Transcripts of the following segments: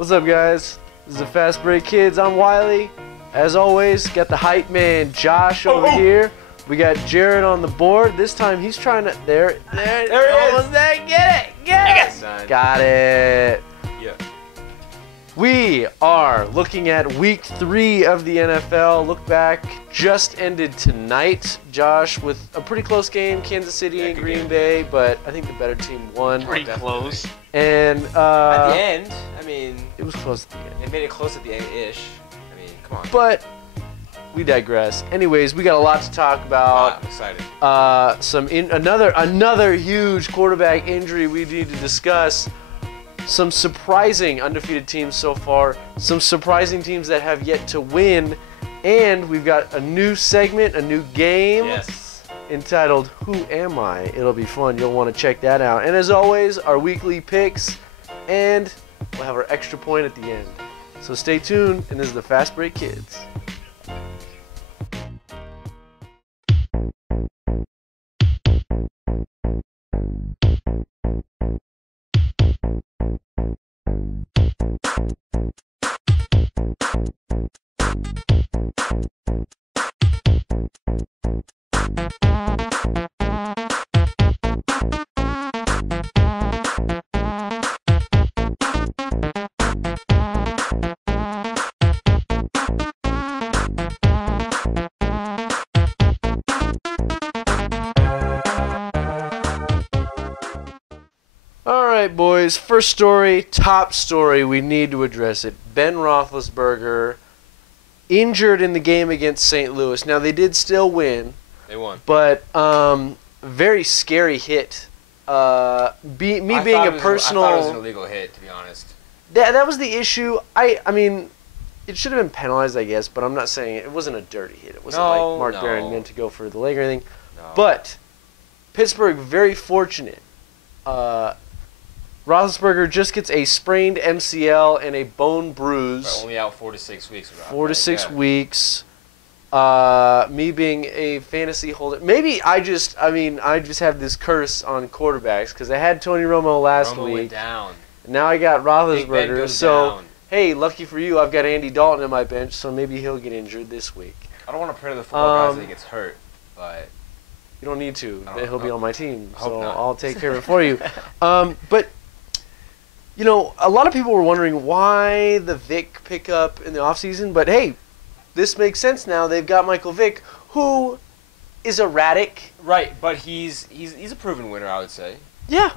What's up, guys? This is the Fastbreak Kids. I'm Wiley. As always, got the hype man Josh over here. We got Jared on the board. This time he's trying to. There he is. There. Get it. Got it. Yeah. We are looking at week 3 of the NFL. Look back, just ended tonight, Josh, with a pretty close game, Kansas City and Green Bay, but I think the better team won. Pretty close. And at the end, I mean, it was close at the end. They made it close at the end-ish. I mean, come on. But we digress. Anyways, we got a lot to talk about. I'm excited. Another huge quarterback injury we need to discuss. Some surprising undefeated teams so far, some surprising teams that have yet to win, and we've got a new segment, a new game entitled Who Am I? It'll be fun. You'll want to check that out. And as always, our weekly picks, and we'll have our extra point at the end. So stay tuned, and this is the Fastbreak Kids. Alright, boys, first story, top story, we need to address it. Ben Roethlisberger injured in the game against St. Louis. Now, they did still win. They won. But very scary hit. I thought it was an illegal hit, to be honest. That was the issue. I mean, it should have been penalized, I guess, but I'm not saying it wasn't a dirty hit. It wasn't like Mark Barron meant to go for the leg or anything. No. But Pittsburgh, very fortunate. Roethlisberger just gets a sprained MCL and a bone bruise. But only out 4 to 6 weeks. 4 to 6 weeks. Me being a fantasy holder, maybe I just have this curse on quarterbacks because I had Tony Romo last week. Went down. And now I got Roethlisberger. So down. Hey, lucky for you, I've got Andy Dalton in my bench, so maybe he'll get injured this week. I don't want to pray to the football guys that he gets hurt, but you don't need to. He'll be on my team, so not. I'll take care of it for you. But you know, a lot of people were wondering why the Vic pickup in the offseason, but hey, this makes sense now. They've got Michael Vick, who is erratic. Right, but he's a proven winner, I would say. Yeah.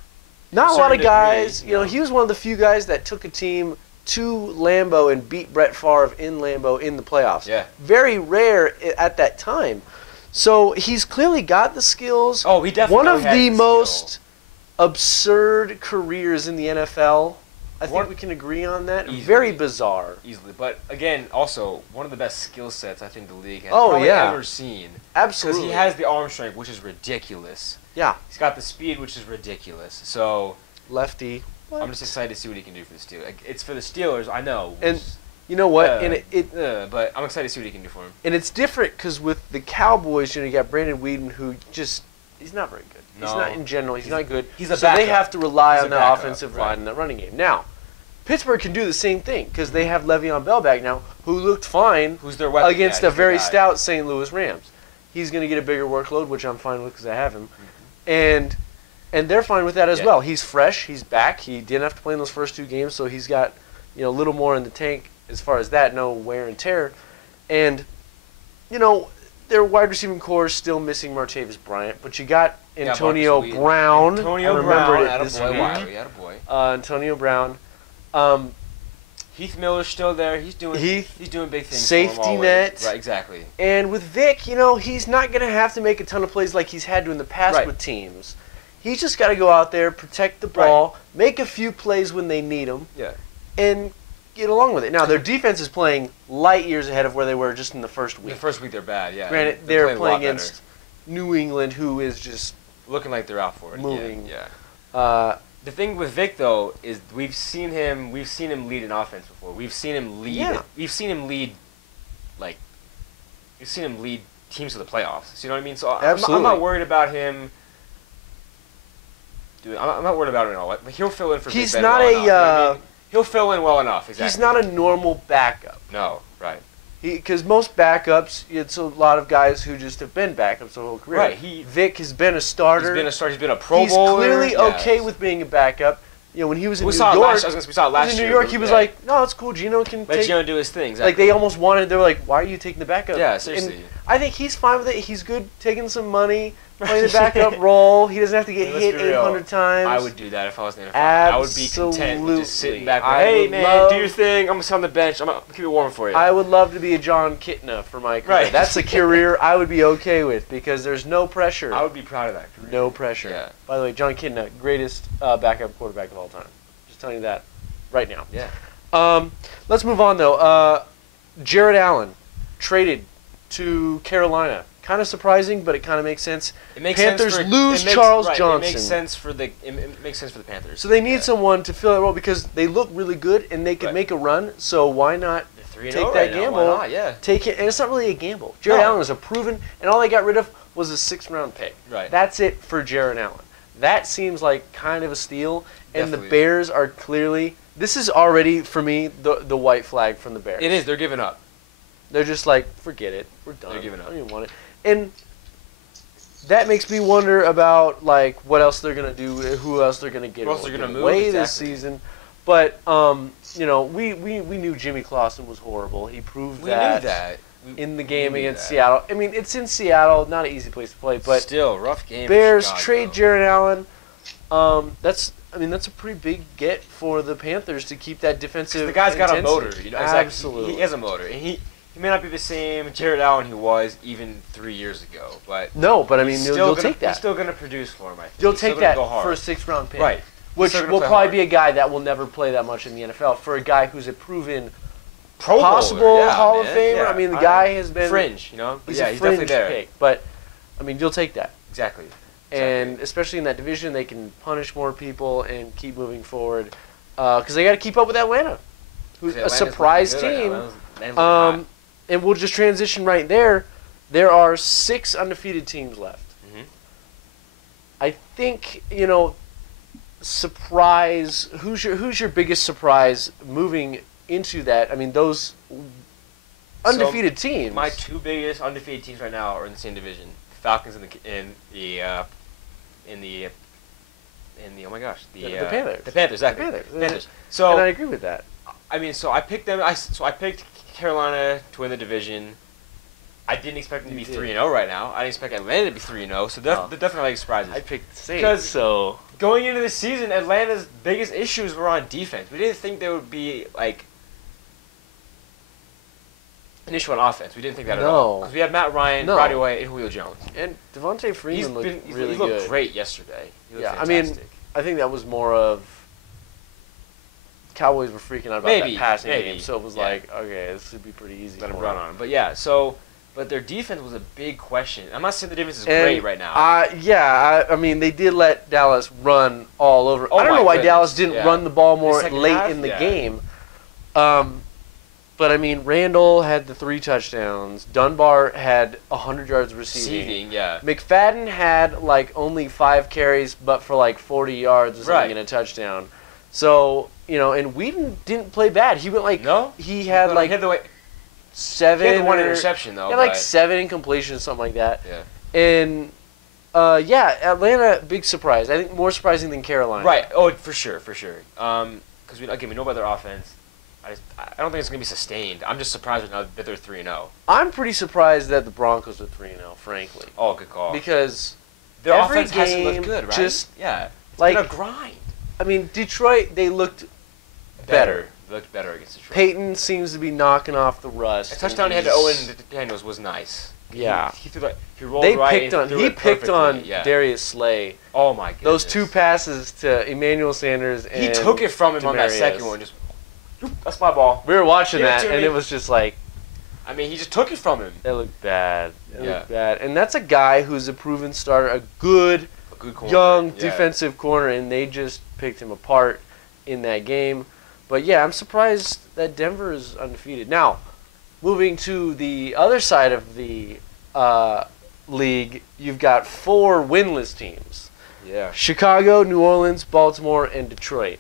Not a lot of guys. Degree, you know, he was one of the few guys that took a team to Lambeau and beat Brett Favre in Lambeau in the playoffs. Yeah. Very rare at that time. So he's clearly got the skills. Oh, he definitely one of has the the most absurd careers in the NFL. I think we can agree on that. Easily. Very bizarre. Easily. But, again, also, one of the best skill sets I think the league has ever seen. Absolutely. Because he has the arm strength, which is ridiculous. Yeah. He's got the speed, which is ridiculous. So lefty. I'm just excited to see what he can do for the Steelers. It's for the Steelers, I know. And you know what? But I'm excited to see what he can do for him. And it's different because with the Cowboys, you got Brandon Whedon, who he's not very good. No. He's not in general. He's not good. He's a so backup. they have to rely on the backup, offensive line and the running game. Now, Pittsburgh can do the same thing because they have Le'Veon Bell back now, who looked fine Who's their weapon? against a very stout St. Louis Rams. He's going to get a bigger workload, which I'm fine with because I have him. And they're fine with that as well. He's fresh. He's back. He didn't have to play in those first 2 games, so he's got a little more in the tank as far as that, no wear and tear. And, their wide receiving core is still missing Martavis Bryant, but you got Antonio Brown. Antonio Brown, Antonio Brown. Heath Miller's still there. He's doing big things. Safety net. Right, exactly. And with Vic, he's not going to have to make a ton of plays like he's had to in the past with teams. He's just got to go out there, protect the ball, make a few plays when they need them, and get along with it. Now, their defense is playing light years ahead of where they were just in the first week. The first week they're bad, yeah. Granted, they're playing against New England, who is just looking like they're out for it. Moving. Yeah. The thing with Vic though is we've seen him lead an offense before. We've seen him lead. Yeah. We've seen him lead teams to the playoffs. So you know what I mean? So I'm not worried about him. Dude, I'm not worried about him at all. Like, he'll fill in for. He's not a. He'll fill in well enough. Exactly. He's not a normal backup. No, right. Because most backups, it's a lot of guys who just have been backups their whole career. Right. Vic has been a starter. He's been a starter. He's been a Pro Bowler. He's clearly okay with being a backup. You know, when he was in New York, we saw it last year. In New York, he was like, "No, it's cool. Gino can let Gino do his thing." Exactly. Like they almost wanted. They were like, "Why are you taking the backup?" Yeah, seriously. And I think he's fine with it. He's good taking some money, playing the backup role. He doesn't have to get hit 800 times. I would do that if I was in the NFL. Absolutely. I would be content with just sitting back. Hey man, do your thing. I'm gonna sit on the bench. I'm gonna keep it warm for you. I would love to be a John Kitna for my career. Right. That's a career I would be okay with because there's no pressure. I would be proud of that career. No pressure. Yeah. By the way, John Kitna, greatest backup quarterback of all time. Just telling you that right now. Yeah. Let's move on though. Jared Allen traded to Carolina. Kind of surprising, but it kind of makes sense. Panthers lose Charles Johnson. It makes sense for the Panthers. So they need someone to fill that role because they look really good and they can make a run. So why not take that gamble? Why not? Yeah. Take it, and it's not really a gamble. Jared Allen is a proven, and all they got rid of was a 6th-round pick. Right. That's it for Jared Allen. That seems like kind of a steal, and Definitely. the Bears are clearly. This is already for me the white flag from the Bears. It is. They're giving up. They're just like, forget it. We're done. They're giving up. I don't even want it. And that makes me wonder about like what else they're gonna do, who else they're gonna get away this season. But you know, we knew Jimmy Clausen was horrible. He proved we knew that in the game against Seattle. I mean, it's in Seattle, not an easy place to play, but still rough game. Bears trade Jared Allen. That's a pretty big get for the Panthers to keep that defensive. The guy's got a intensity. motor, you know. Absolutely, he has a motor, and he may not be the same Jared Allen he was even 3 years ago, but no, but I mean, you'll take that. He's still going to produce for him. I think. You'll take that for a 6th-round pick, right? Which will probably be a guy that will never play that much in the NFL. For a guy who's a proven possible Hall of Famer, yeah. I mean, the guy has been fringe, you know. He's yeah, a he's fringe definitely there. pick, but I mean, you'll take that. Exactly. And especially in that division, they can punish more people and keep moving forward because they got to keep up with Atlanta, who's a surprise team. And we'll just transition right there. There are 6 undefeated teams left. Mm-hmm. I think, you know, surprise. Who's your biggest surprise moving into that? I mean, those undefeated teams. My 2 biggest undefeated teams right now are in the same division: Falcons and the oh my gosh, the Panthers. The Panthers, exactly. The Panthers. So and I agree with that. I mean, so I picked them. I picked Carolina to win the division. I didn't expect them to be 3-0 right now. I didn't expect Atlanta to be 3-0. So they're definitely like surprises. I picked the Saints. So going into the season, Atlanta's biggest issues were on defense. We didn't think there would be like an issue on offense. We didn't think that at all. Because we had Matt Ryan, Roddy White, and Julio Jones. And Devontae Freeman looked really good. He looked good. great yesterday. He looked fantastic. I mean, I think that was more of Cowboys were freaking out about that passing game. So it was like, okay, this would be pretty easy. Let him run on him. But yeah, but their defense was a big question. I'm not saying the defense is great right now. I mean, they did let Dallas run all over. I don't know why Dallas didn't run the ball more late in the game. But I mean, Randall had the 3 touchdowns. Dunbar had 100 yards receiving. McFadden had like only 5 carries, but for like 40 yards or something and a touchdown. So you know, and Whedon didn't play bad. He went like he had like 7. He had the 1 interception though. He had like 7 incompletions, something like that. Yeah. And Atlanta, big surprise. I think more surprising than Carolina. Right. Oh, for sure. Because we know about their offense. I don't think it's going to be sustained. I'm just surprised now that they're 3-0. I'm pretty surprised that the Broncos are 3-0, frankly. Oh, good call. Because their offense hasn't looked good, right? It's like a grind. I mean, Detroit, they looked better. They looked better against Detroit. Peyton seems to be knocking off the rust. A touchdown he had to Owen Daniels was nice. Yeah. He rolled right. He picked on Darius Slay. Oh my goodness. Those 2 passes to Emmanuel Sanders and he took it from him on that second one. Just that's my ball. We were watching that, and it was just like... I mean, he just took it from him. It looked bad. It looked bad. And that's a guy who's a proven starter, a good young defensive corner, and they just picked him apart in that game. But, yeah, I'm surprised that Denver is undefeated. Now, moving to the other side of the league, you've got 4 winless teams. Yeah. Chicago, New Orleans, Baltimore, and Detroit.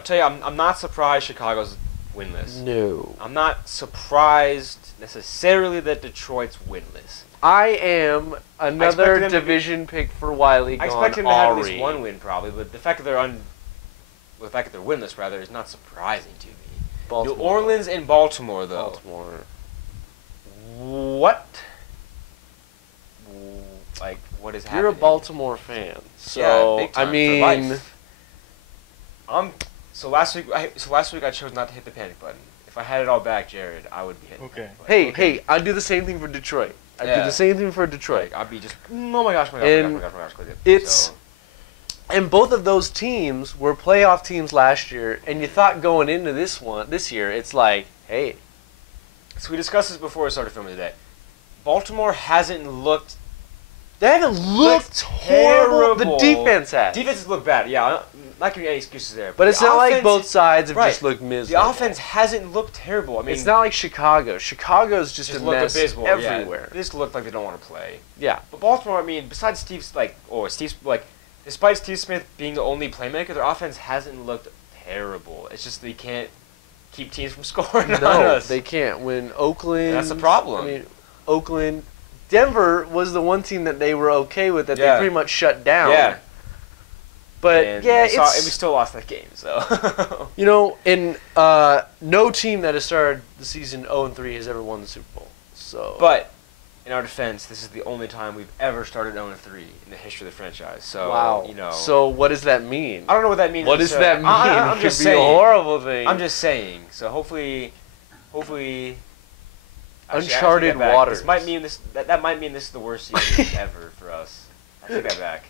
I'll tell you, I'm not surprised Chicago's winless. No. I'm not surprised necessarily that Detroit's winless. I am another division pick for Wiley. I expect him to have at least one win probably, but the fact that they're winless rather is not surprising to me. Baltimore. New Orleans and Baltimore though. Baltimore. What? Like what is happening? You're a Baltimore fan, so yeah, big time, I mean, for life. So last week I chose not to hit the panic button. If I had it all back, Jared, I would be hitting. Okay. Hey, I'd do the same thing for Detroit. I'd do the same thing for Detroit. Like, I'd be just, oh my gosh, click it. It's, and both of those teams were playoff teams last year, and you thought going into this year, it's like, hey. So we discussed this before we started filming today. Baltimore hasn't looked. They haven't looked horrible. The defense has. Defenses look bad. Yeah, I'm not giving any excuses there. But it's not like both sides have just looked miserable. The offense hasn't looked terrible. I mean, it's not like Chicago. Chicago's just a mess abysmal, everywhere. Yeah. They just look like they don't want to play. Yeah. But Baltimore, I mean, besides despite Steve Smith being the only playmaker, their offense hasn't looked terrible. It's just they can't keep teams from scoring on us. They can't. When Oakland, that's the problem. I mean, Oakland, Denver was the one team that they were okay with that they pretty much shut down. Yeah. But and we still lost that game. So you know, and no team that has started the season 0-3 has ever won the Super Bowl. So, but in our defense, this is the only time we've ever started 0-3 in the history of the franchise. So wow. You know. So what does that mean? I don't know what that means. What does that mean? I'm it just could saying. be a horrible thing. I'm just saying. So hopefully. Uncharted waters. This might mean that might mean this is the worst season ever for us. I take that back.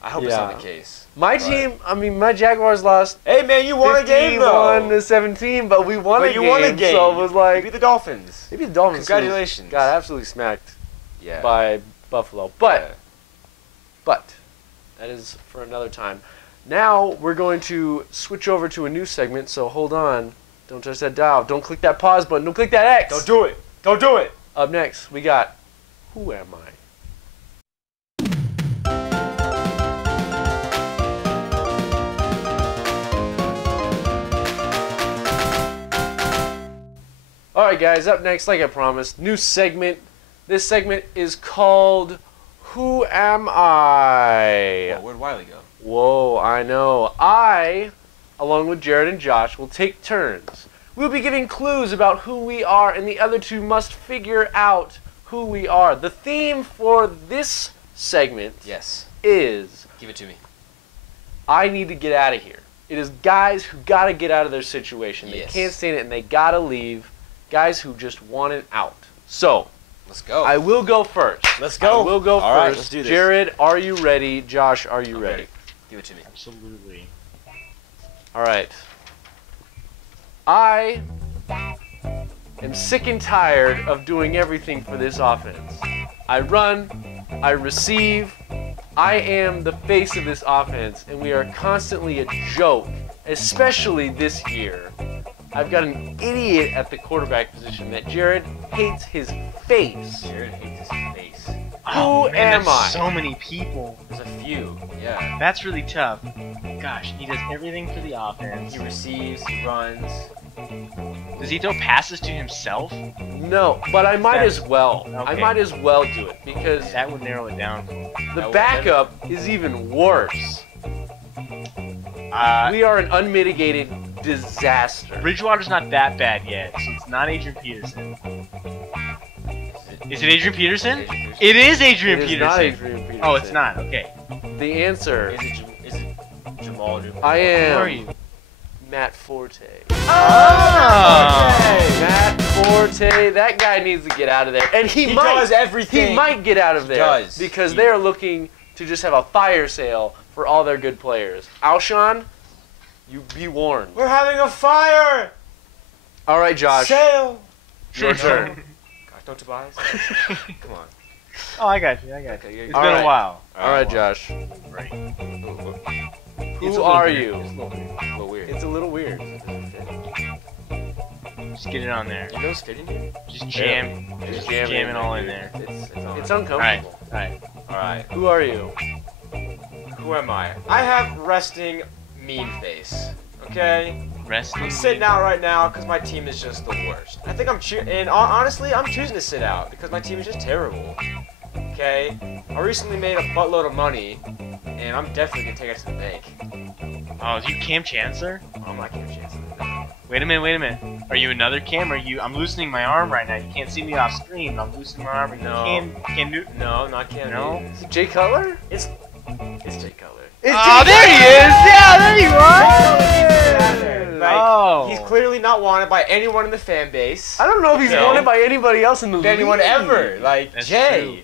I hope it's not the case. My team, I mean, my Jaguars lost. Hey man, you won a game though. 51-17, but we won a game. Won a game. So it was like you beat the Dolphins. Maybe the Dolphins. Congratulations. Got absolutely smacked. By Buffalo, but that is for another time. Now we're going to switch over to a new segment. So hold on. Don't touch that dial. Don't click that pause button. Don't click that X. Don't do it. Don't do it. Up next, we got Who Am I? Alright guys, up next, like I promised, new segment. This segment is called Who Am I? Whoa, where'd Wiley go? Whoa, I know. I, along with Jared and Josh, will take turns. We'll be giving clues about who we are, and the other two must figure out who we are. The theme for this segment is... Give it to me. I need to get out of here. It is guys who got to get out of their situation. They can't stand it, and they got to leave. Guys who just want it out. So... Let's go. I will go first. Let's go. I will go first. All right, let's do this. Jared, are you ready? Josh, are you ready? Give it to me. Absolutely. All right. I am sick and tired of doing everything for this offense. I run, I receive, I am the face of this offense, and we are constantly a joke, especially this year. I've got an idiot at the quarterback position that Jared hates his face. Jared hates his face. Oh, Who man, am I? So many people. There's a few. Yeah. That's really tough. Gosh, he does everything for the offense. He receives, he runs. Does he throw passes to himself? No, but I might as well. Okay. I might as well do it because that would narrow it down. The backup is even worse. We are an unmitigated disaster. Bridgewater's not that bad yet, so it's not Adrian Peterson. Is it Adrian Peterson? It is Adrian Peterson. It is not Adrian Peterson. Oh, it's not. Okay. The answer is it Jamal? I am. Who are you? Matt Forte. Oh! Matt Forte. That guy needs to get out of there, and he might. Does everything. He might get out of there because they are looking to just have a fire sale for all their good players. Alshon, you be warned. We're having a fire. All right, Josh. Sale. Your turn. Gosh, don't Tobias. Come on. Oh, I got you. It's been a while. All right, Josh. Right. Who are you? It's a little weird. It's a little weird. Just get it on there. You know it's fitting here? Just jam. Just jam it all in there. It's uncomfortable. Alright. Who are you? Who am I? I have resting mean face. Okay? Rest I'm in sitting peace. out right now because my team is just the worst. I think honestly, I'm choosing to sit out because my team is just terrible. Okay? I recently made a buttload of money, and I'm definitely gonna take it to the bank. Oh, is you Cam Chancellor? I'm not giving a chance. Wait a minute. Are you another Cam? I'm loosening my arm right now. You can't see me off screen. I'm loosening my arm. No. Cam Newton. No, not Cam. No? Newton. Is it Jay Cutler? It's Jay Cutler. It's Oh, Jay there he is! Yeah, there you Cutler! are! Like, Oh. he's clearly not wanted by anyone in the fan base. I don't know if he's No. wanted by anybody else in the league. Anyone ever. Like, That's Jay.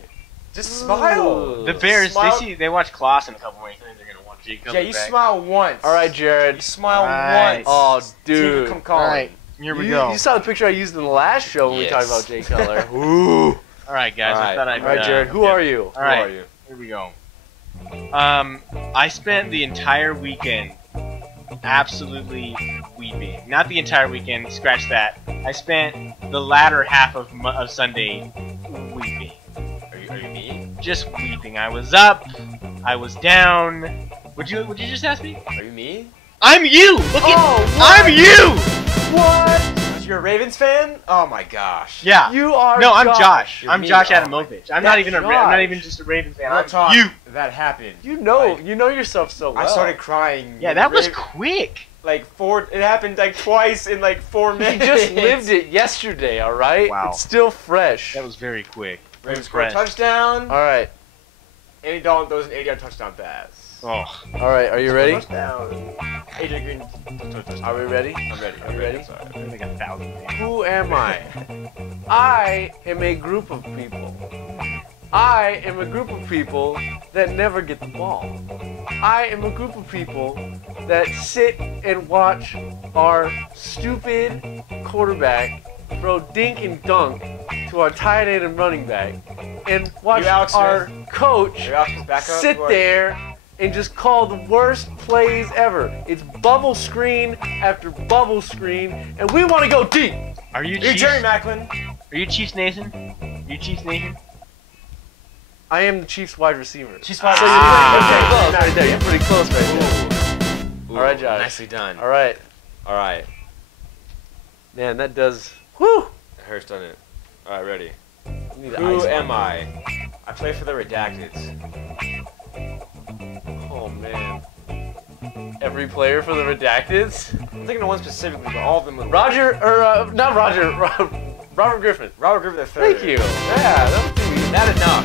Just smile. The Bears, Smile. they watch Clausen a couple more. I think they're gonna want Jay Cutler Yeah, you back. smile once. All right, Jared. You smile Right. once. Oh, Team dude. come calling. Alright, here we go. You saw the picture I used in the last show when we Yes. talked about Jay Cutler. Ooh. Alright, guys, I Alright. thought I'd All right, Jared. Who are you? Alright, Who are you? here we go. I spent the entire weekend absolutely weeping. Not the entire weekend, scratch that. I spent the latter half of Sunday weeping. Are you me? Just weeping. I was up, I was down. Would you just ask me? Are you me? I'm you! Look at Oh, what? I'm you! What? You're a Ravens fan? Oh my gosh. Yeah. You are. No, I'm Josh. You're I'm me. Josh Oh Adamovich. I'm not That's even I'm not Josh. even just a Ravens fan. Real I'm talk, you. that happened. You know Like, yourself so well. I started crying. Yeah, that was Raven- quick. It happened like twice in like 4 You minutes. just lived it yesterday, all right? Wow. It's still fresh. That was very quick. Ravens scored a Impressed. touchdown. All right. Andy Dalton throws an 80-yard touchdown pass. Oh, All right. Are you ready? Touchdown. AJ Green. Touchdown. Are we ready? I'm ready. Are you ready? Sorry. I'm like 1,000 names. Who am I? I am a group of people. I am a group of people that never get the ball. I am a group of people that sit and watch our stupid quarterback throw dink and dunk to our tight end and running back, and watch You Alex our Smith? coach Are you Alex's backup? sit Who are you? there and just call the worst plays ever. It's bubble screen after bubble screen, and we want to go deep. Are you You're Chiefs? Jerry Macklin. Are you Chiefs Nation? Are you Chiefs Nation? I am the Chiefs wide receiver. Chiefs So wide you're receiver. pretty close right there. You're pretty close right there. Ooh, All right, Josh. Nicely done. All right. All right. Man, that does. Whew. It hurts, doesn't it? All right, ready. I need Who ice am on. I? I play for the Redacteds. Oh man. Every player for the Redacteds? I'm thinking of one specifically, but all of them. Would Not Roger. Robert Griffin. Robert Griffin III. Thank you. Yeah, that was too easy. Not enough.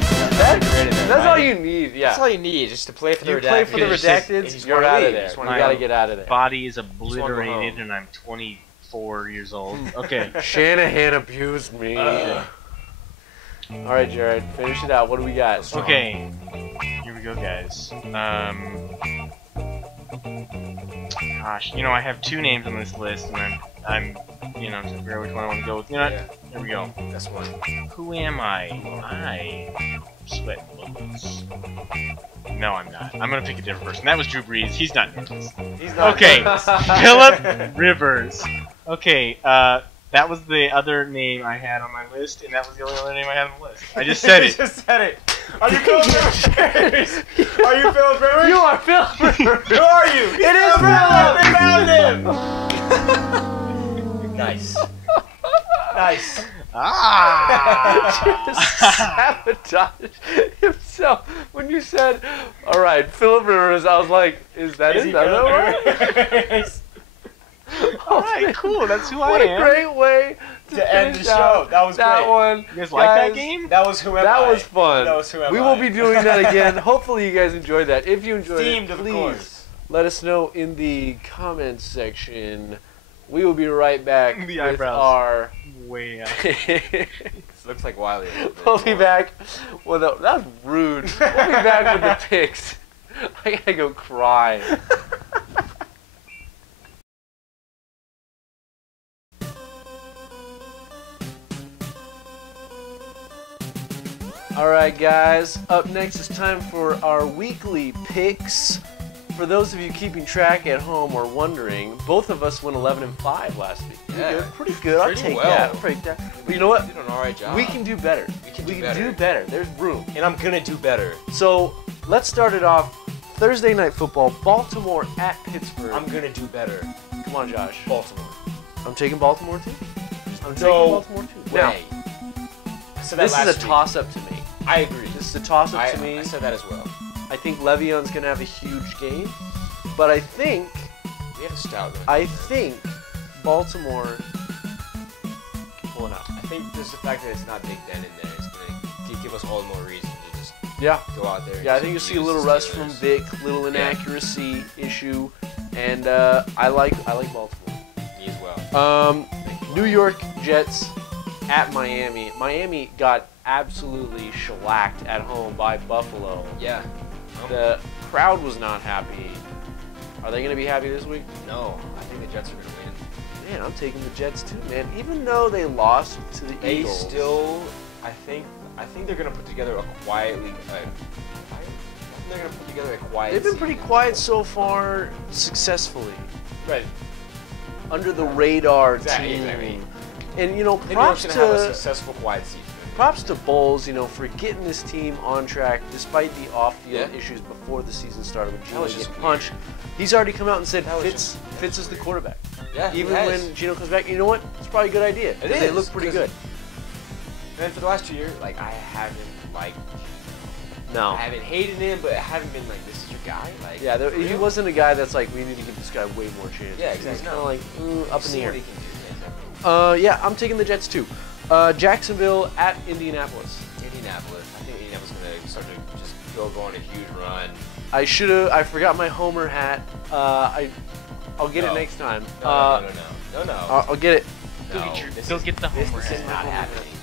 That's all you need. Yeah. That's all you need, just to play for the You Redacteds. play for the Just- Redacteds, you're out of there. You wanna gotta go. get out of there. Body is go obliterated home. and I'm 24 years old. Okay. Shanahan abused me. All right, Jared, finish it out. What do we got? Okay. Here we go, guys. Gosh, you know, I have 2 names on this list, and I'm trying to figure out which one I want to go with. You know what? Yeah. Here we go. That's one. Who am I? I'm sweating bullets. No, I'm not. I'm gonna pick a different person. That was Drew Brees. He's not nervous. He's not. Okay, Philip Rivers. Okay, that was the other name I had on my list, and that was the only other name I had on the list. I just said You it. just said it. Are you Philip Rivers? Are you Philip Rivers? You are Phil. Who are you? It is Philip. Philip. They found him. Nice. Nice. Ah! Just sabotage himself. When you said, all right, Philip Rivers, I was like, is that Is it? he Another Philip one? Rivers? Alright, cool. That's who I What am. a great way To end the finish show. out That was that great. one. You guys like that Guys, game? That was who am I? That was fun. That was who am we I. will be doing that again. Hopefully you guys enjoyed that. If you enjoyed Themed, it, of please course. let us know in the comments section. We will be right back The with eyebrows. our... Way out. This looks like Wiley. a little bit We'll be more. back with a... That's rude. We'll be back with the picks. I gotta go cry. Alright guys, up next it's time for our weekly picks. For those of you keeping track at home or wondering, both of us went 11-5 last week. Yeah. Pretty good. I'll Pretty take well. that. I'll take that. But you know what? You did an alright job. We can do better. We can We do can better. do better. There's room. And I'm gonna do better. So let's start it off. Thursday night football, Baltimore at Pittsburgh. I'm gonna do better. Come on, Josh. Baltimore. I'm taking Baltimore too. I'm taking No Baltimore too. Now, way. I said that this is last a week. toss-up to me. I agree. This is a toss-up to I me. said that as well. I think Le'Veon's gonna have a huge game, but I think We have a stout. Baltimore can pull it out. I think just the fact that it's not Big Ben in there is gonna give us all the more reason to just Yeah. go out there. And Yeah, I just think you'll see a abuse little the rust from Steelers. Vic, little inaccuracy issue, and I like Baltimore. Me as well. Thank you. New York Jets at Miami. Miami got absolutely shellacked at home by Buffalo. Yeah. The crowd was not happy. Are they going to be happy this week? No, I think the Jets are gonna win. Man, I'm taking the Jets too, man. Even though they lost to the They Eagles. still, I think they're gonna put together a quietly. They're gonna put together a quiet. They've been pretty season. quiet so far, successfully. Right. Under the radar Exactly, team. exactly. And, you know, New York's props gonna have a to... successful quiet season. Props to Bowles, you know, for getting this team on track despite the off-field Yeah. issues before the season started with That Gino was just getting weird. punched. He's already come out and said That was Fitz just- Fitz is the quarterback. Yeah, Even he has. when Gino comes back, you know what? It's probably a good idea. 'cause It They is, look pretty 'cause- good. And for the last 2 years, like I haven't liked. No. I haven't hated him, but I haven't been like, this is your guy. Like, Yeah, for he real? wasn't a guy that's like, we need to give this guy way more chances. Yeah, He was exactly. kind of like, up in See the air. what he can do. Yeah, exactly. Yeah, I'm taking the Jets too. Jacksonville at Indianapolis. Indianapolis. I think Indianapolis is gonna start to just go on a huge run. I forgot my Homer hat. I'll get it No. next time. No. I'll get it. Go No, get your- this go is- get the this, Homer This is hat. not happening.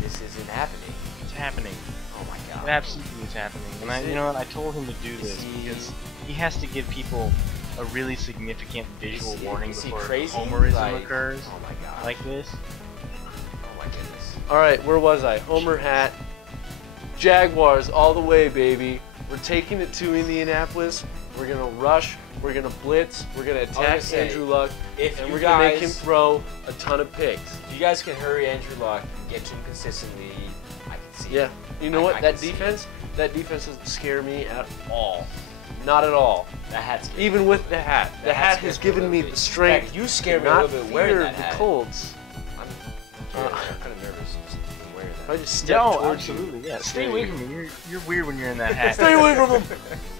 This isn't happening. It's happening. Oh my It god. absolutely is happening. And you know what? I told him to do this because he has to give people a really significant visual warning is he before crazy? Homerism Like- occurs. Oh my god. Like this. Oh my goodness. All right, where was I? Homer hat. Jaguars all the way, baby. We're taking it to Indianapolis. We're gonna rush. We're gonna blitz. We're gonna gonna attack say, Andrew Luck, If and you we're gonna make him guys- throw a ton of picks. If you guys can hurry Andrew Luck and get to him consistently, I can see Yeah. it. You know I what? can That see it. defense doesn't scare me at all. Not at all. That hat's good. Even with the hat. The That hat hat's has good given for a me little the bit. strength. In fact, you scare to me a not little bit wearing fear that the hat. Colts. I'm kind of nervous just even wearing I that. just step No, towards you. absolutely. Yeah. That's Stay very away from me. You're weird when you're in that hat. Stay away from him.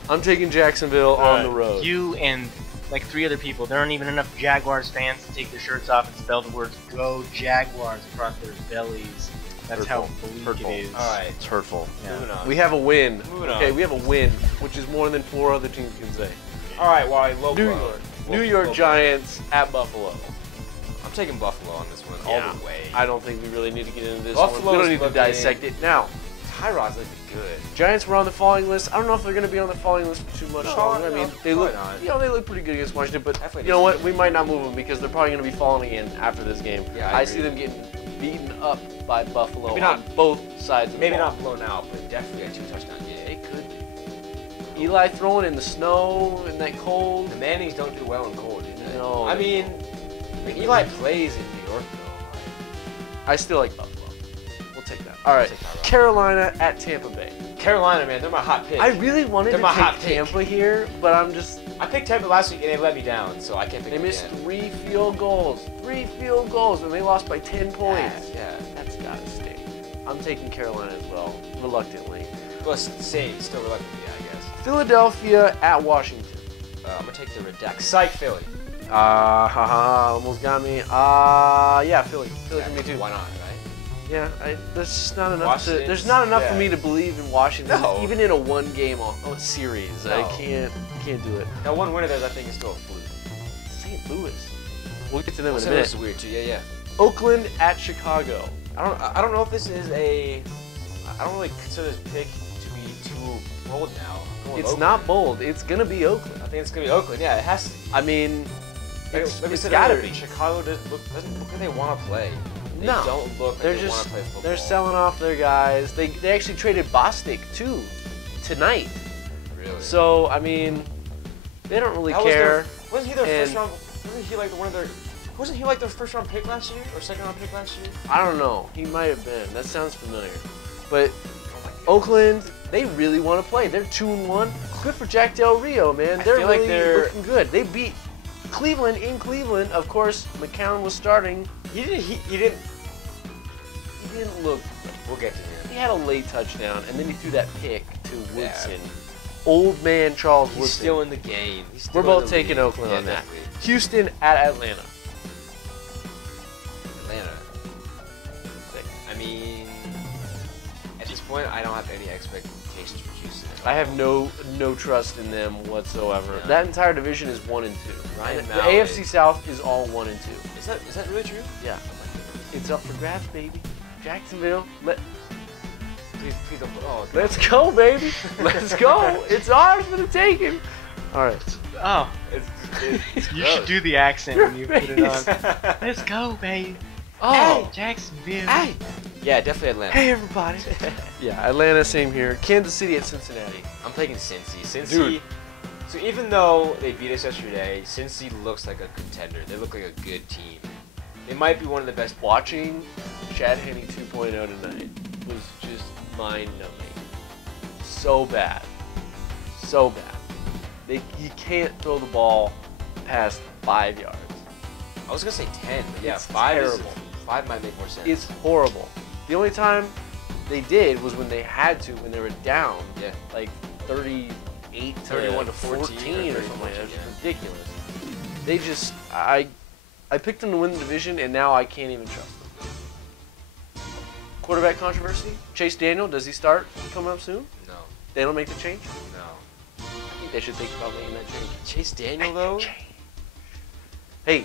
I'm taking Jacksonville on the road. You and like 3 other people. There aren't even enough Jaguars fans to take their shirts off and spell the words "Go Jaguars" across their bellies. That's how bleak Hurtful. it is. All right. It's hurtful. Yeah. Moving on. We have a win. Moving Okay, on. we have a win, which is more than 4 other teams can say. All right, Wally. Low New blow. York. Low- New York low blow. Giants at Buffalo. I'm taking Buffalo on this one Yeah. all the way. I don't think we really need to get into this one. We Buffalo's don't need to looking- dissect it now. Tyrod's looking good. Giants were on the falling list. I don't know if they're going to be on the falling list for too much No, longer. I no, mean, they probably look, not. they look pretty good against Washington. But Definitely you know what? decent. We might not move them because they're probably going to be falling again after this game. Yeah, I see agree. them getting beaten up by Buffalo Maybe on not- both sides. Of Maybe the ball. not blown out, but definitely a 2-touchdown game. It could be. Eli throwing in the snow in that cold. The Mannings don't do well in cold, do they? No, I they mean, Eli plays in New York, though. I still like Buffalo. We'll take that. All right, take Tyrod. Carolina at Tampa Bay. Carolina, man, they're my hot pick. I really wanted They're to my hot take pick. Tampa here, but I'm just. I picked Tampa last week and they let me down, so I can't pick They them missed again. 3 field goals. 3 field goals, and they lost by 10 points. Yeah. That's gotta stay. I'm taking Carolina as well, reluctantly. Well, same, still reluctantly, I guess. Philadelphia at Washington. I'm gonna take the redact. Psych Philly. Haha, almost got me. Yeah, Philly. Philly for me too. Why not, right? Yeah, there's just not enough. Washington, There's not enough for yeah. me to believe in Washington, No. even in a one-game series. I No. can't do it. Now, one winner there, I think, is still a fluke. St. Louis. We'll get to them in a St. minute. Louis is weird too. Yeah. Oakland at Chicago. I don't know if this is a. I don't really consider this pick to be too bold now. I'm going It's Oakland. not bold. It's gonna be Oakland. I think it's gonna be Oakland. Yeah, it has to. I mean, Like we it's said gotta earlier, be. Chicago doesn't look like they want to play. They No. don't look like They're they want just to play football. they're selling off their guys. They actually traded Bostic too tonight. Really. So I mean, they don't really That was care. wasn't he their and- first round? Wasn't he like one of their? Wasn't he like their first round pick last year or second round pick last year? I don't know. He might have been. That sounds familiar. But Oakland, they really want to play. They're 2-1. Good for Jack Del Rio, man. I They're feel like really they're- looking good. They beat Cleveland, in Cleveland, of course, McCown was starting. He didn't. He didn't look. We'll get to him. He had a late touchdown, and then he threw that pick to Yeah. Woodson. Old man Charles Woodson. He's still in the game. He's still We're both in the taking league. Oakland Yeah, on that. definitely. Houston at Atlanta. Atlanta. I mean, at this point, I don't have any expectations for Houston. I have no trust in them whatsoever. No. That entire division is 1 and 2. Ryan The Mallett. AFC South is all 1 and 2. Is that really true? Yeah. It's up for grabs, baby. Jacksonville, Please don't. Oh, God. let's go, baby. Let's go. It's ours for the taking. All right. Oh, It's you should do the accent when you put it on. Let's go, baby. Oh. Hey, Jacksonville. Hey. Yeah, definitely Atlanta. Hey, everybody. Yeah, Atlanta, same here. Kansas City at Cincinnati. I'm taking Cincy. Cincy. Dude. So even though they beat us yesterday, Cincy looks like a contender. They look like a good team. They might be one of the best. Watching Chad Henne 2.0 tonight was just mind-numbing. So bad. So bad. He can't throw the ball past 5 yards. I was gonna say 10, but yeah, It's 5 terrible. 5 might make more sense. It's horrible. The only time they did was when they had to, when they were down, yeah. like 38 to 31 to 14 or 14 something. or Like that. It's yeah. ridiculous. They just, I picked them to win the division, and now I can't even trust them. Quarterback controversy? Chase Daniel, does he start coming up soon? No. They don't make the change? No. I think they should think about making that change. Chase Daniel though. Hey,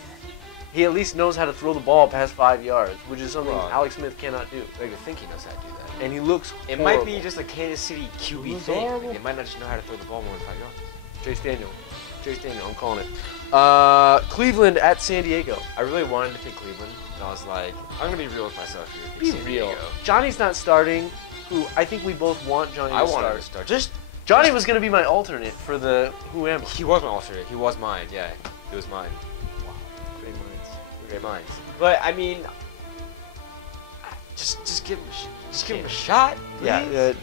he at least knows how to throw the ball past 5 yards, which is something Well, Alex Smith cannot do. Like I think he knows how to do that. And he looks It horrible. might be just a Kansas City QB looks thing. horrible. Like, they might not just know how to throw the ball more than 5 yards. Chase Daniel, I'm calling it. Cleveland at San Diego. I really wanted to pick Cleveland, and I was like, I'm gonna be real with myself here. Pick Be San real. Diego. Johnny's not starting, who I think we both want Johnny I to wanted start. to start. Just Johnny was going to be my alternate for the Who Am I? he was my alternate. He was mine. Yeah, it was mine. Great minds. Great minds. But I mean, just give him a shot. Please. Yeah,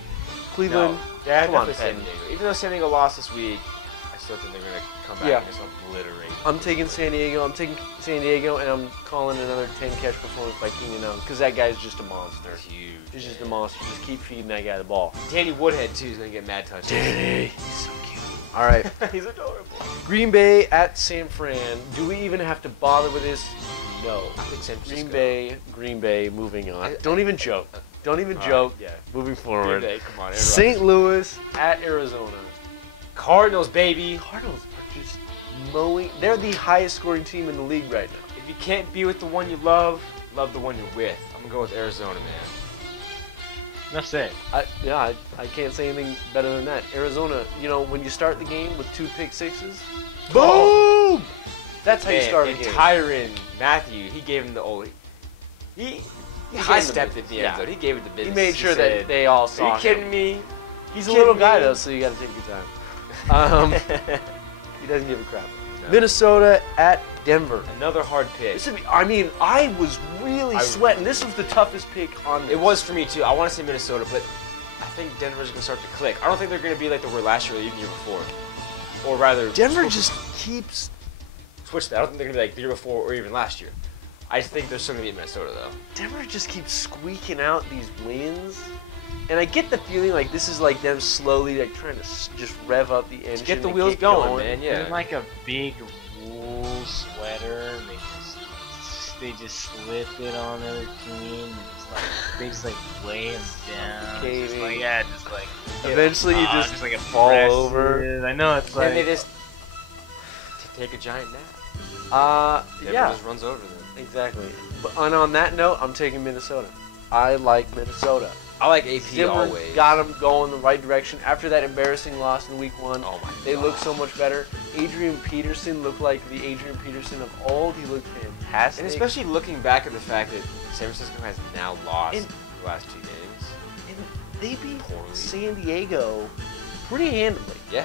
Cleveland. No, yeah, come on, definitely San Penn. Diego. Even though San Diego lost this week, I still think they're gonna come back Yeah. and just obliterate. I'm taking San Diego. And I'm calling another 10-catch performance by Keenan Allen because that guy's just a monster. He's huge. He's just a monster. Just keep feeding that guy the ball. Danny Woodhead too is gonna get mad touchdowns. Danny. He's so cute. All right. He's adorable. Green Bay at San Fran. Do we even have to bother with this? No. I think San Francisco. Green Bay, moving on. Don't even joke. Don't even All joke. right, yeah. Moving Green forward. Bay, come on. St. Louis at Arizona. Cardinals, baby. Cardinals are just mowing. They're the highest scoring team in the league right now. If you can't be with the one you love the one you're with. I'm gonna go with Arizona, man. Enough said. I can't say anything better than that. Arizona, when you start the game with 2 pick sixes, boom! That's how you start a and game. Tyrann Mathieu, he gave him the old. He high stepped at the end yeah. zone. He gave it the He business. made sure said, that they all Are saw you kidding him. me? He's a Kidding little guy me? though, so you got to take your time. He doesn't give a crap. No. Minnesota at Denver. Another hard pick. This would be, I was really sweating. This was the toughest pick on this. It was for me too. I want to say Minnesota, but I think Denver's gonna start to click. I don't think they're gonna be like they were last year or even the year before, or rather, Denver just keeps. switch that. I don't think they're gonna be like the year before or even last year. I think they're still gonna be in Minnesota though. Denver just keeps squeaking out these wins, and I get the feeling like this is like them slowly like trying to just rev up the engine. Get the and wheels get going, man. Yeah. They're like a big wool sweater. And they just slip it on the other team. They just weigh them down. Just like Eventually, you just like fall press over. it. I know it's like. And they just take a giant nap. Denver Yeah, just runs over them. exactly. But on that note, I'm taking Minnesota. I like Minnesota. I like AP Denver always. got them going the right direction after that embarrassing loss in Week 1. Oh my They God. look so much better. Adrian Peterson looked like the Adrian Peterson of old. He looked fantastic. And especially looking back at the fact that San Francisco has now lost And- the last 2 games. And they beat Poorly. San Diego pretty handily Yeah.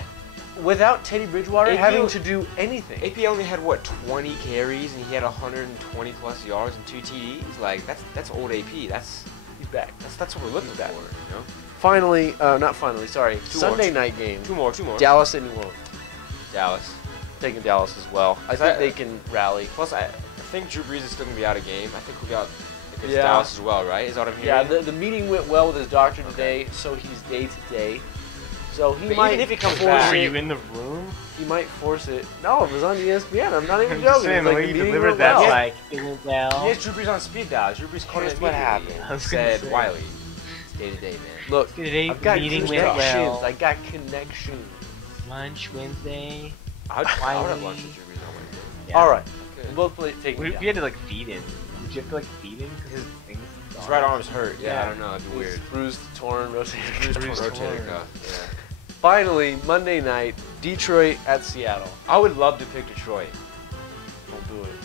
without Teddy Bridgewater AP having to do anything. AP only had 20 carries and he had 120 plus yards and 2 TDs. Like that's old AP. He's back. That's what we're looking back. for. You know. Finally, not finally. Sorry. Two Sunday more. night game. Two more. Dallas and New Orleans. Dallas. taking Dallas as well. I think they can rally. Plus, I think Drew Brees is still going to be out of game. I think we'll be out against Yeah. Dallas as well, right? Is that what I'm Yeah, hearing? the meeting went well with his doctor today, so he's day to day. So he But might even if he comes force back- Were it. you in the room? He might force it. No, it was on ESPN. I'm not even I'm joking. just saying, It's the like way the you meeting delivered went that, well. like, it went well. He has Drew Brees on speed dial. Drew Brees called Here's him what immediately. happened. I was gonna Said say. Wiley. It's day to day, man. Look, Today, I've got meeting went connections. well. I got connections. Lunch Wednesday. I would have Wiley. lunch with Drew Brees on Wednesday. Yeah. All right, Good. we both taking We it down. had to like feed him. Did you have to like feed him? Because his things. His right arm's hurt. Yeah, Yeah. I don't know. It'd be It was weird. bruised, torn, rotated. Rotator cuff. Yeah. Finally, Monday night, Detroit at Seattle. I would love to pick Detroit. Don't do it.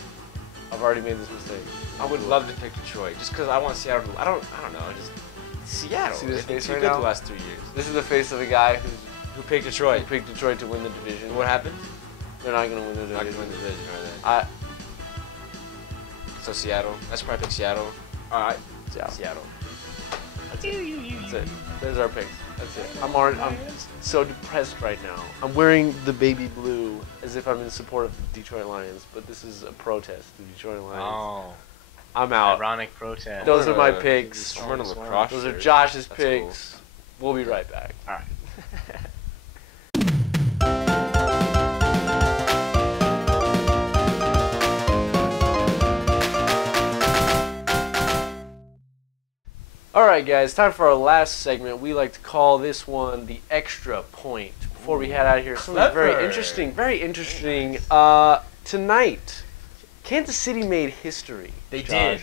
I've already made this mistake. I would love to pick Detroit just because I want Seattle. I don't know. Just Seattle. See this They've been face too right good now? the last 3 years. This is the face of a guy Who picked who Detroit? picked Detroit to win the division. And what happened? They're not going to win the Not division. gonna win the division, are they? So Seattle. Let's probably pick Seattle. All right. Seattle. That's it. There's our picks. That's it. I'm so depressed right now. I'm wearing the baby blue as if I'm in support of the Detroit Lions, but this is a protest. The Detroit Lions. Oh. I'm out. Ironic protest. Those are my Uh, picks. I'm wearing a lacrosse Those are shirt. Josh's That's cool. picks. We'll be right back. All right. Alright guys, time for our last segment. We like to call this one the extra point. Before we head out of here, something very Clever. interesting. Very interesting. Tonight, Kansas City made history. They Josh. did.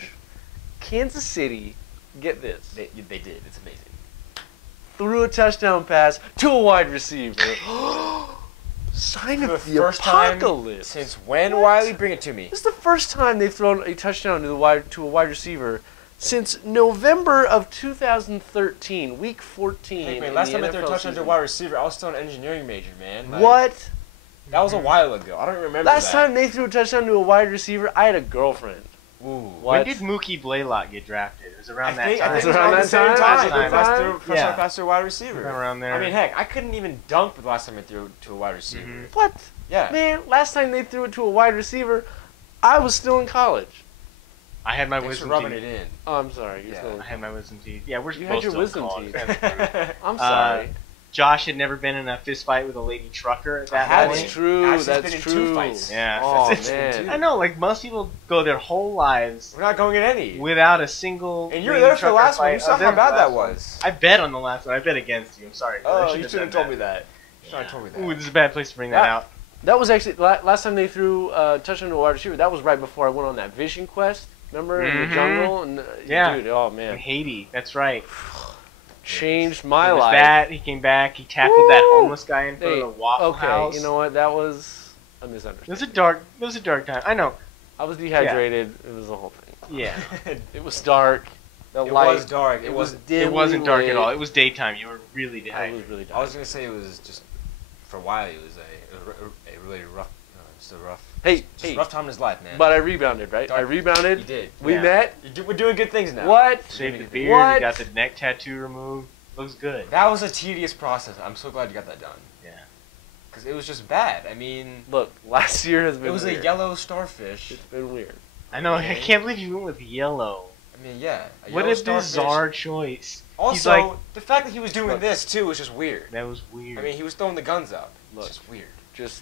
Kansas City, get this, They did. It's amazing. threw a touchdown pass to a wide receiver. Sign For of the the first time apocalypse. since when, What? Wiley? Bring it to me. This is the first time they've thrown a touchdown to a wide receiver since November of 2013, week 14. Hey, man, in last the time I threw a NFL touchdown to a season. wide receiver, I was still an engineering major, man. Like, What? That was a while ago. I don't remember Last that. time they threw a touchdown to a wide receiver, I had a girlfriend. Ooh. What? When did Mookie Blaylock get drafted? It was around that I think time. it was Was it around around the same that time. time? First Yeah. time pass to a wide receiver. Around there. I mean, heck, I couldn't even dunk the last time I threw to a wide receiver. Mhm. What? Yeah. Man, last time they threw it to a wide receiver, I was still in college. I had my Thanks for wisdom rubbing teeth. it in. Oh, I'm sorry. You're Yeah. still in I had my wisdom teeth. Yeah, we're You both had your still wisdom in college. teeth. That's I'm sorry. Josh had never been in a fist fight with a lady trucker at that had point. That's true. Actually, That's been in true. 2 fights. Yeah. Oh, That's man. I know, like most people go their whole lives We're not going in any. without a single. And you were lady there for the trucker last one. fight. You I saw was there how for bad the that last one. was. I bet on the last one. I bet against you. I'm sorry. I Oh, should you have should done have told me that. You should have told me that. Ooh, this is a bad place to bring that Yeah. out. That was actually last time they threw a touchdown to a wide receiver. That was right before I went on that vision quest. Remember in Mhm. the jungle? And Yeah. dude, oh In man, Haiti. That's right. changed my It was life. that. He came back. He tackled that Woo! homeless guy in front Hey, of the Waffle okay, House. you know what? That was a It misunderstanding. was a dark. It was a dark time. I know. I was dehydrated. It was the whole thing. Yeah. It was dark. The It light. was dark. It was dimly It wasn't dark at lit. all. It was daytime. You were really I dehydrated. was really I dark. was gonna say it was just for Wiley. It was a really rough, just a rough, Hey, just hey, rough time in his life, man. but I rebounded, right? Dark. I rebounded. You did. We Yeah. met. We're doing good things now. What? Shaved the What? beard. He got the neck tattoo removed. Looks good. That was a tedious process. I'm so glad you got that done. Yeah. Because it was just bad. I mean, Look, last year has been it was weird. a yellow starfish. It's been weird. I know. I Okay. can't believe you went with yellow. I mean, yeah. What yellow a starfish. bizarre choice. Also, He's like, the fact that he was doing Look. this too was just weird. that was weird. I mean, he was throwing the guns up. Look. It's just weird. Just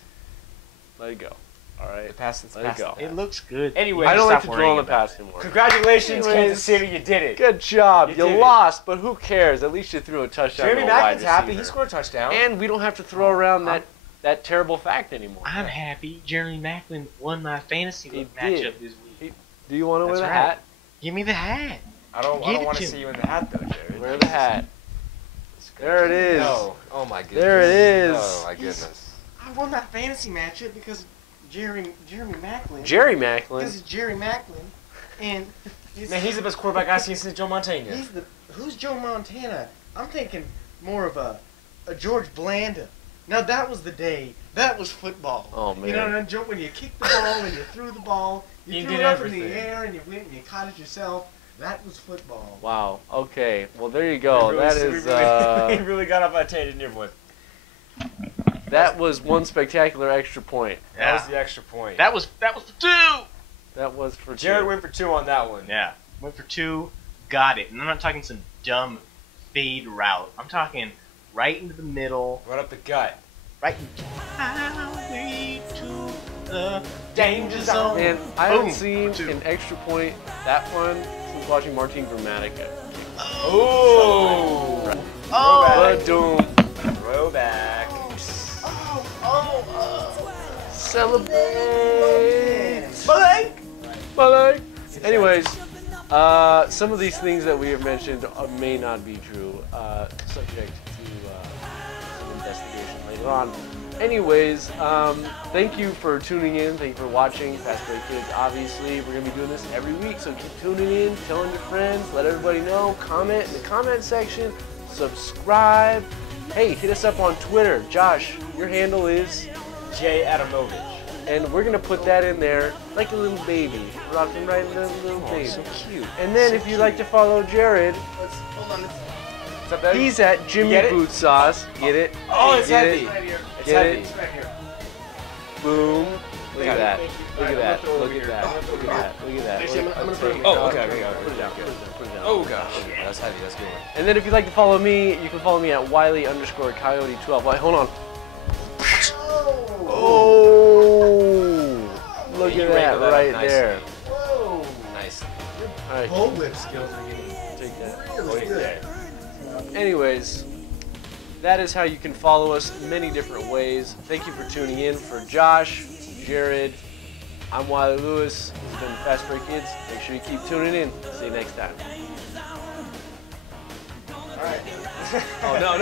let it go. All right. The past, it's Let it past go. the it past. looks good. Anyway, I don't like Stop to dwell worrying on the about past it. anymore. Congratulations, Anyways. Kansas City. You did it. Good job. You You did it. lost, but who cares? At least you threw a touchdown Jeremy to a wide Maclin's happy. He receiver. scored a touchdown. And we don't have to throw around that terrible fact anymore. I'm happy. Jeremy Macklin won my fantasy He league did. matchup this week. Do you want to wear That's the right. hat? Give me the hat. I don't Give it want to to me. see you in the hat though, Jared. Wear the hat. There it is. No. Oh my goodness. There it is. Oh my goodness. I won my fantasy matchup because Jeremy Macklin. Jerry Macklin. This is Jerry Macklin, and Man, he's the best quarterback I've seen since Joe Montana. who's Joe Montana? I'm thinking more of a George Blanda. Now that was the day. That was football. Oh, man. You know, when you kicked the ball and you threw the ball, you You threw did it up in everything. the air and you went and you caught it yourself. That was football. Wow. Okay. Well, there you go. We That really, is. we really got off our tangent here, boy. That was one spectacular extra point. That was the extra point. That was for 2. That was for Jared 2. went for 2 on that one. Yeah, went for 2, got it. And I'm not talking some dumb fade route. I'm talking right into the middle, Right up the gut. right into highway to the danger zone. And I haven't Boom. seen 2. an extra point that fun since watching Martin Gramatica. Oh! Oh, Ba-doom. Throwback. Celebrate! Malek! Anyways, some of these things that we have mentioned may not be true, subject to some investigation later on. Anyways, thank you for tuning in. Thank you for watching Fastbreak Kids. Obviously, we're going to be doing this every week, so keep tuning in, telling your friends, let everybody know, comment in the comment section, subscribe. Hey, hit us up on Twitter. Josh, your handle is... Jay Adamovich. And we're going to put that in there like a little baby. Rocking right into a little baby. So cute. And then if you'd like to follow Jared, hold on. What's up, Daddy? he's at Jimmy Get it? Boot Sauce. Get it? Oh, it's Get heavy. it? Right here. It's Get heavy. it? Right here. Boom. Look at that. Thank you. Look at Alright, that. I'm gonna throw it Look over at here. that. Look at that. Look at that. Actually, I'm gonna put it in. Oh, okay, okay, okay. Put it down. Okay. Put it down. Oh, gosh. That's heavy. That's a good one. And then if you'd like to follow me, you can follow me at Wiley_Coyote12. Wait, hold on. Oh! Look Yeah, at you that wrangled that right up there. Whoa. Nice. All right, Bull whip skills are getting take that. really good. Anyways, that is how you can follow us many different ways. Thank you for tuning in. For Josh, Jared, I'm Wiley Lewis. This has been Fastbreak Kids. Make sure you keep tuning in. See you next time. All right. Oh, no.